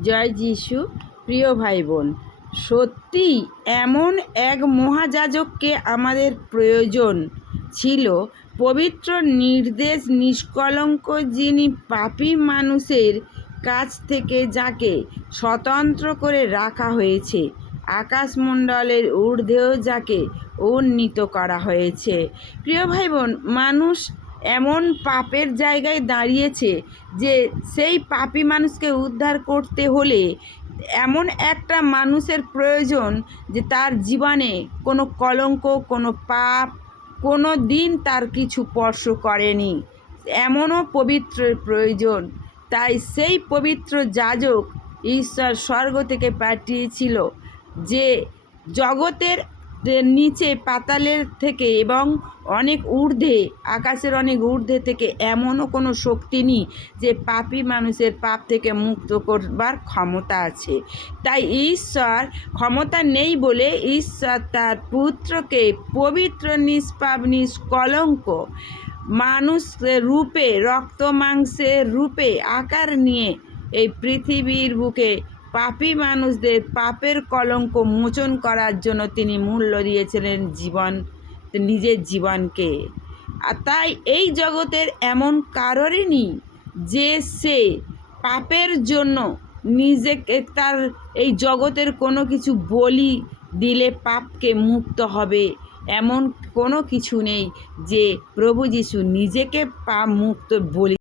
জয় যিশু, প্রিয় ভাই বোন সত্যি এমন এক মহাযাজককে আমাদের প্রয়োজন ছিল, পবিত্র নির্দেশ নিষ্কলঙ্ক যিনি পাপী মানুষের কাছ থেকে যাকে স্বতন্ত্র করে রাখা হয়েছে, আকাশমণ্ডলের ঊর্ধ্বেও যাকে উন্নীত করা হয়েছে। প্রিয় ভাই বোন মানুষ এমন পাপের জায়গায় দাঁড়িয়েছে যে সেই পাপী মানুষকে উদ্ধার করতে হলে এমন একটা মানুষের প্রয়োজন যে তার জীবনে কোনো কলঙ্ক, কোনো পাপ, কোনো দিন তার কিছু স্পর্শ করেনি। এমনও পবিত্রের প্রয়োজন। তাই সেই পবিত্র যাজক ঈশ্বর স্বর্গ থেকে পাঠিয়েছিল যে জগতের নিচে পাতালের থেকে এবং অনেক ঊর্ধ্বে, আকাশের অনেক ঊর্ধ্বে থেকে এমনও কোনো শক্তি নেই যে পাপি মানুষের পাপ থেকে মুক্ত করবার ক্ষমতা আছে। তাই ঈশ্বর ক্ষমতা নেই বলে ঈশ্বর তার পুত্রকে পবিত্র, নিষ্পাপ, নিষ্কলঙ্ক মানুষ রূপে, রক্ত মাংসের রূপে, আকার নিয়ে এই পৃথিবীর বুকে পাপী মানুষদের পাপের কলঙ্ক মোচন করার জন্য তিনি মূল্য দিয়েছিলেন জীবন, নিজের জীবনকে। আর তাই এই জগতের এমন কারোরই নেই যে সে পাপের জন্য নিজেকে তার এই জগতের কোনো কিছু বলি দিলে পাপকে মুক্ত হবে এমন কোনো কিছু নেই যে প্রভু যিশু নিজেকে পাপ মুক্ত বলি